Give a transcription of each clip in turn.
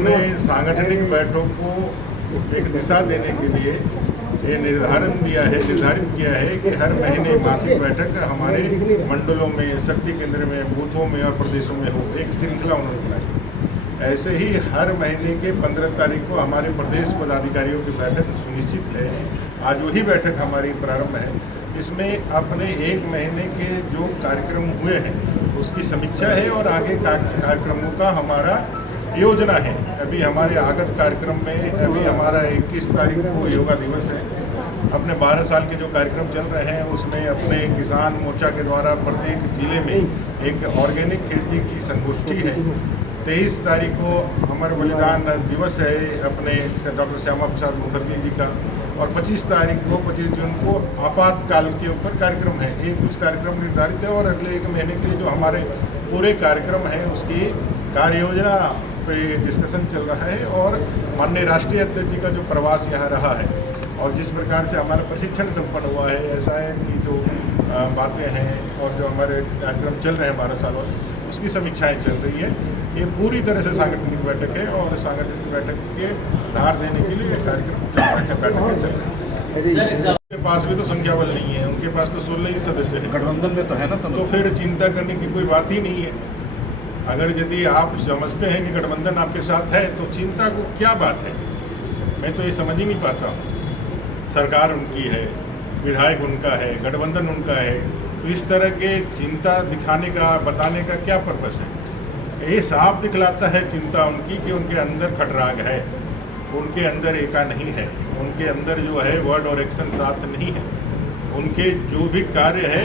हमने सांगठनिक बैठकों को एक दिशा देने के लिए ये निर्धारित किया है कि हर महीने मासिक बैठक हमारे मंडलों में, शक्ति केंद्र में, बूथों में और प्रदेशों में हो। एक श्रृंखला उन्होंने बनाई। ऐसे ही हर महीने के 15 तारीख को हमारे प्रदेश पदाधिकारियों की बैठक सुनिश्चित है। आज वही बैठक हमारी प्रारंभ है। इसमें अपने एक महीने के जो कार्यक्रम हुए हैं उसकी समीक्षा है और आगे कार्यक्रमों का हमारा योजना है। अभी हमारे आगत कार्यक्रम में अभी हमारा 21 तारीख को योगा दिवस है। अपने 12 साल के जो कार्यक्रम चल रहे हैं उसमें अपने किसान मोर्चा के द्वारा प्रत्येक जिले में एक ऑर्गेनिक खेती की संगोष्ठी है। 23 तारीख को अमर बलिदान दिवस है अपने डॉक्टर श्यामा प्रसाद मुखर्जी जी का, और 25 तारीख को 25 जून को आपातकाल के ऊपर कार्यक्रम है। ये कुछ कार्यक्रम निर्धारित है और अगले एक महीने के लिए जो हमारे पूरे कार्यक्रम हैं उसकी कार्य योजना पे डिस्कशन चल रहा है। और माननीय राष्ट्रीय अध्यक्ष जी का जो प्रवास यहाँ रहा है और जिस प्रकार से हमारा प्रशिक्षण संपन्न हुआ है, ऐसा है कि जो बातें हैं और जो हमारे कार्यक्रम चल रहे हैं 12 सालों उसकी समीक्षाएं चल रही है। ये पूरी तरह से सांगठनिक बैठक है और सांगठनिक बैठक के धार देने के लिए कार्यक्रम बैठकें चल रही है। उनके पास भी तो संख्या बल नहीं है, उनके पास तो 16 ही सदस्य हैं। गठबंधन में तो है ना सब, तो फिर चिंता करने की कोई बात ही नहीं है। अगर यदि आप समझते हैं कि गठबंधन आपके साथ है तो चिंता को क्या बात है। मैं तो ये समझ ही नहीं पाता हूँ। सरकार उनकी है, विधायक उनका है, गठबंधन उनका है, तो इस तरह के चिंता दिखाने का, बताने का क्या पर्पस है। ये साफ दिखलाता है चिंता उनकी कि उनके अंदर खटराग है, उनके अंदर एका नहीं है, उनके अंदर जो है वर्ड और एक्शन साथ नहीं है। उनके जो भी कार्य है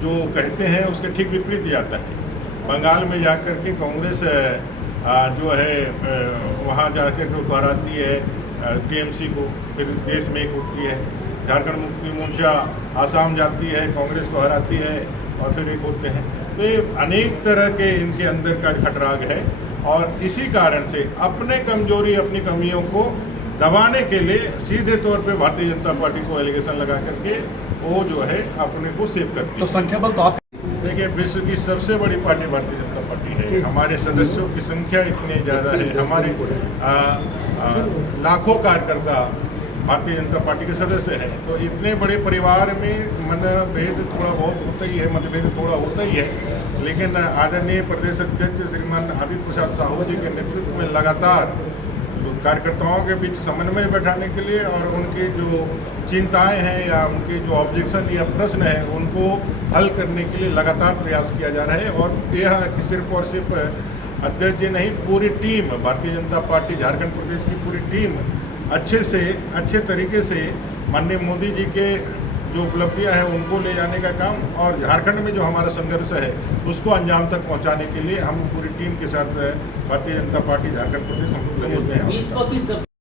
जो कहते हैं उसके ठीक विपरीत जाता है। बंगाल में जाकर के कांग्रेस जो है वहाँ जाकर के हराती है टीएमसी को, फिर देश में एक होती है। झारखंड मुक्ति मोर्चा आसाम जाती है, कांग्रेस को हराती है और फिर एक होते हैं। तो ये अनेक तरह के इनके अंदर का खटराग है और इसी कारण से अपने कमजोरी, अपनी कमियों को दबाने के लिए सीधे तौर पे भारतीय जनता पार्टी को एलिगेशन लगा करके वो जो है अपने को सेव करती है। तो संख्या बल तो आप देखिए, विश्व की सबसे बड़ी पार्टी भारतीय जनता पार्टी है। हमारे सदस्यों की संख्या इतनी ज़्यादा है। हमारे लाखों कार्यकर्ता भारतीय जनता पार्टी के सदस्य हैं। तो इतने बड़े परिवार में मतभेद थोड़ा बहुत होता ही है, मतभेद थोड़ा होता ही है। लेकिन आदरणीय प्रदेश अध्यक्ष श्रीमान आदित्य प्रसाद साहू जी के नेतृत्व में लगातार कार्यकर्ताओं के बीच समन्वय बैठाने के लिए और उनकी जो चिंताएं हैं या उनके जो ऑब्जेक्शन या प्रश्न है उनको हल करने के लिए लगातार प्रयास किया जा रहा है। और यह सिर्फ और सिर्फ अध्यक्ष जी नहीं, पूरी टीम, भारतीय जनता पार्टी झारखंड प्रदेश की पूरी टीम अच्छे तरीके से माननीय मोदी जी के जो उपलब्धियां हैं उनको ले जाने का काम और झारखंड में जो हमारा संघर्ष है उसको अंजाम तक पहुंचाने के लिए हम पूरी टीम के साथ भारतीय जनता पार्टी झारखंड प्रदेश हम लोग लगे हुए हैं।